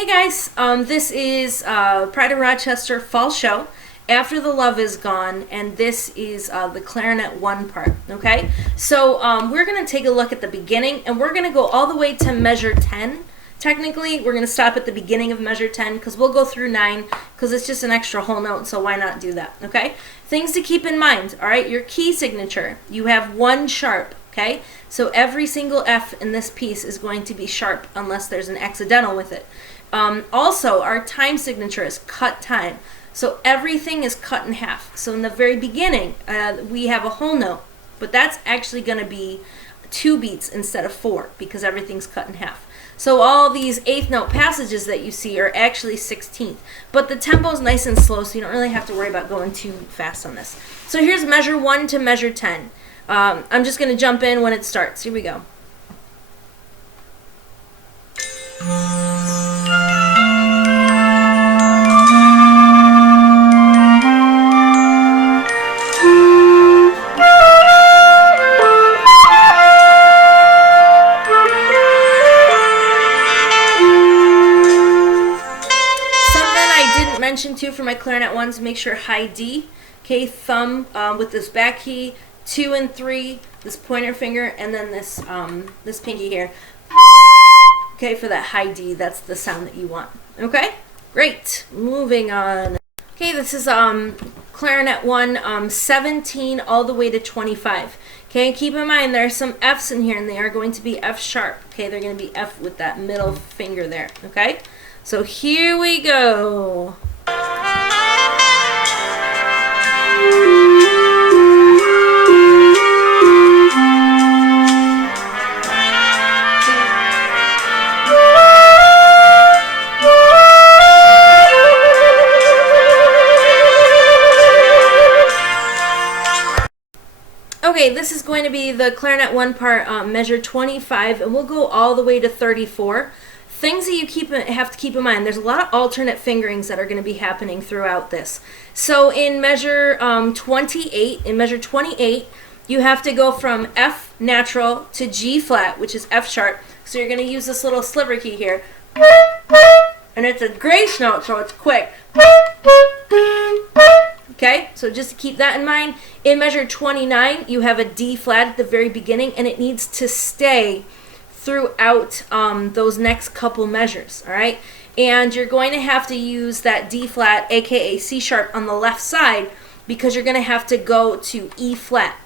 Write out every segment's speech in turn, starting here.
Hey guys, this is Pride of Rochester Fall Show, After the Love Is Gone, and this is the Clarinet 1 part, okay? So we're going to take a look at the beginning, and we're going to go all the way to measure 10. Technically, we're going to stop at the beginning of measure 10, because we'll go through 9, because it's just an extra whole note, so why not do that, okay? Things to keep in mind, all right? Your key signature, you have 1 sharp. Okay, so every single F in this piece is going to be sharp unless there's an accidental with it. Also, our time signature is cut time. So everything is cut in half. So in the very beginning, we have a whole note, but that's actually going to be 2 beats instead of 4 because everything's cut in half. So all these 8th note passages that you see are actually 16th. But the tempo is nice and slow, so you don't really have to worry about going too fast on this. So here's measure 1 to measure 10. I'm just going to jump in when it starts. Here we go. Mention too for my clarinet ones, make sure high D, okay, thumb with this back key, 2 and 3, this pointer finger, and then this this pinky here. Okay, for that high D, that's the sound that you want. Okay, great. Moving on. Okay, this is clarinet 1, 17 all the way to 25. Okay, keep in mind there are some F's in here, and they are going to be F sharp. Okay, they're going to be F with that middle finger there. Okay, so here we go. Okay, this is going to be the clarinet 1 part, measure 25, and we'll go all the way to 34. Things that you have to keep in mind, there's a lot of alternate fingerings that are going to be happening throughout this. So in measure 28, you have to go from F natural to G flat, which is F sharp. So you're going to use this little sliver key here. And it's a grace note, so it's quick. Okay, so just to keep that in mind. In measure 29, you have a D flat at the very beginning, and it needs to stay throughout those next couple measures, all right? And you're going to have to use that D flat, aka C sharp, on the left side because you're going to have to go to E flat.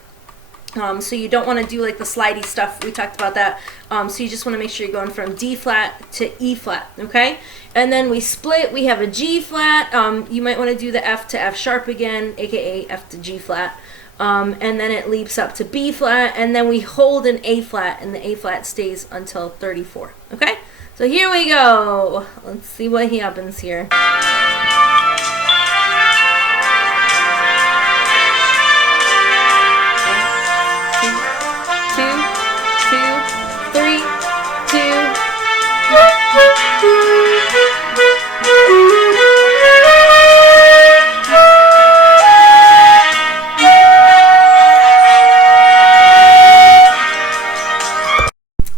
So you don't want to do like the slidey stuff. We talked about that. So you just want to make sure you're going from D flat to E flat, okay? And then we split. We have a G flat. You might want to do the F to F sharp again, aka F to G flat. And then it leaps up to B flat, and then we hold an A flat, and the A flat stays until 34, okay? So here we go. Let's see what happens here.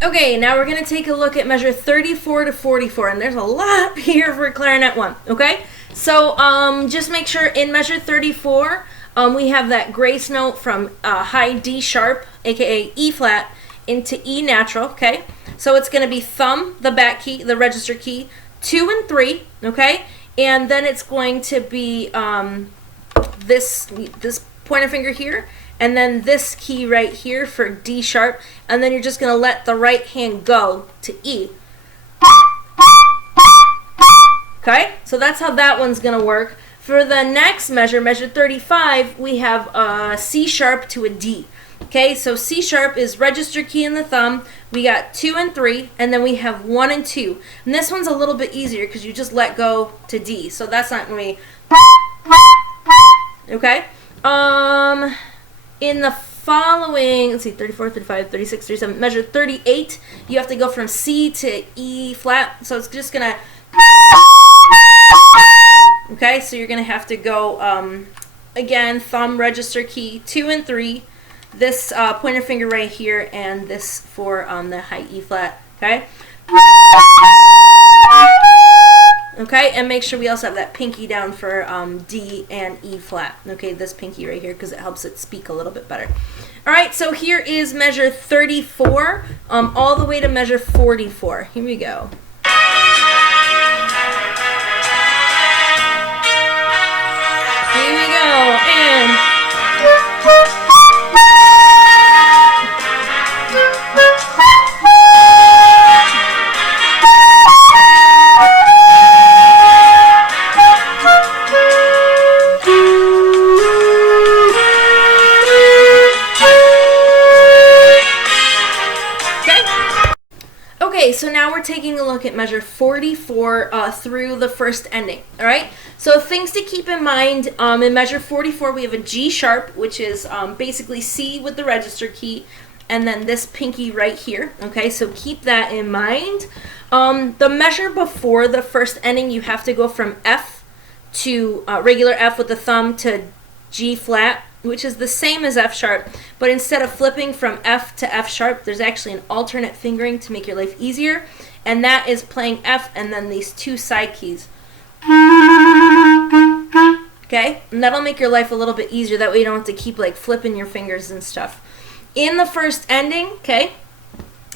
Okay, now we're going to take a look at measure 34 to 44, and there's a lot here for clarinet 1, okay? So just make sure in measure 34, we have that grace note from high D sharp, aka E flat, into E natural, okay? So it's going to be thumb, the back key, the register key, 2 and 3, okay? And then it's going to be this pointer finger here, and then this key right here for D sharp, and then you're just going to let the right hand go to E. Okay, so that's how that one's going to work. For the next measure, measure 35, we have a C sharp to a D. Okay, so C sharp is register key in the thumb. We got 2 and 3, and then we have 1 and 2. And this one's a little bit easier because you just let go to D. So that's not going to be... Okay? In the following, let's see, 34, 35, 36, 37, measure 38, you have to go from C to E flat. So it's just going to... Okay, so you're going to have to go, again, thumb, register key, 2 and 3, this pointer finger right here, and this for the high E flat, okay? okay? And make sure we also have that pinky down for D and E flat, okay? This pinky right here, because it helps it speak a little bit better. All right, so here is measure 34 all the way to measure 44. Here we go. Here we go, and... Okay, so now we're taking a look at measure 44 through the first ending, all right? So things to keep in mind, in measure 44, we have a G sharp, which is basically C with the register key, and then this pinky right here, okay? So keep that in mind. The measure before the first ending, you have to go from F to regular F with the thumb to G flat, which is the same as F sharp, but instead of flipping from F to F sharp, there's actually an alternate fingering to make your life easier, and that is playing F and then these two side keys. Okay, and that'll make your life a little bit easier. That way you don't have to keep like flipping your fingers and stuff. In the first ending, okay,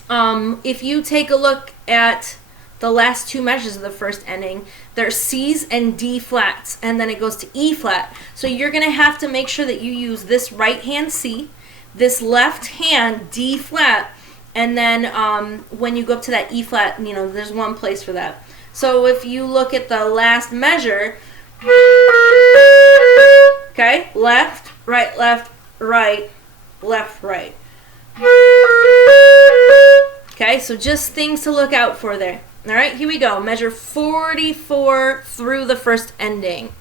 if you take a look at the last two measures of the first ending, there's C's and D flats, and then it goes to E flat. So you're going to have to make sure that you use this right hand C, this left hand D flat, and then when you go up to that E flat, you know, there's one place for that. So if you look at the last measure, okay, left, right, left, right, left, right. Okay, so just things to look out for there. All right, here we go. Measure 44 through the first ending.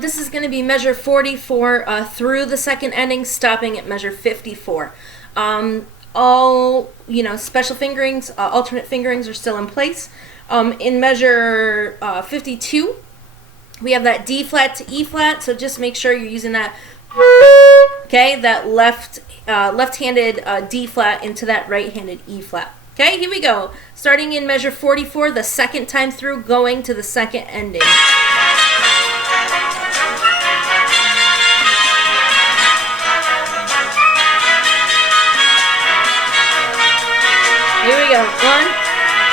This is going to be measure 44 through the second ending, stopping at measure 54. All, you know, special fingerings, alternate fingerings are still in place. In measure 52, we have that D flat to E flat, so just make sure you're using that, okay, that left-handed D flat into that right-handed E flat. Okay, here we go. Starting in measure 44, the second time through, going to the second ending. Here we go. 1,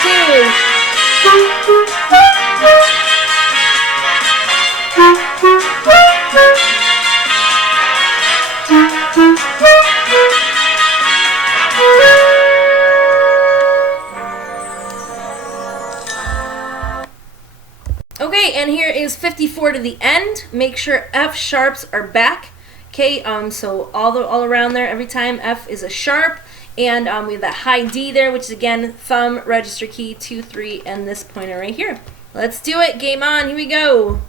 2. Okay, and here is 54 to the end. Make sure F sharps are back. Okay, so all around there, every time F is a sharp. And we have that high D there, which is again thumb, register key, 2, 3, and this pointer right here. Let's do it. Game on. Here we go.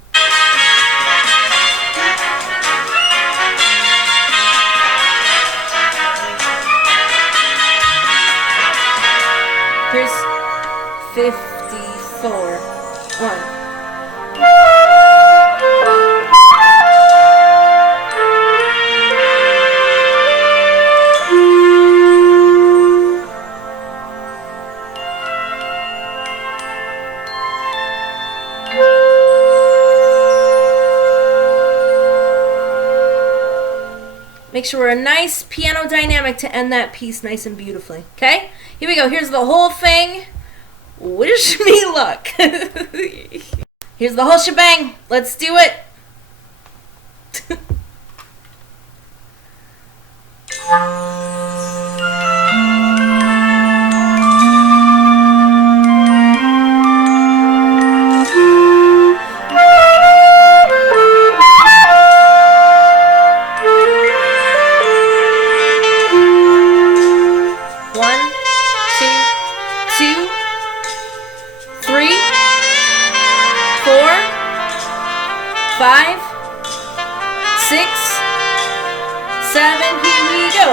Here's 54. 1. Make sure we're a nice piano dynamic to end that piece nice and beautifully. Okay? Here we go. Here's the whole thing. Wish me luck. Here's the whole shebang. Let's do it. 7, here we go.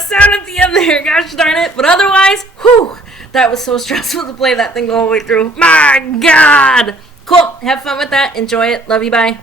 Sound at the end there, gosh darn it. But otherwise, whew, that was so stressful to play that thing the whole way through. My God. Cool. Have fun with that. Enjoy it. Love you. Bye.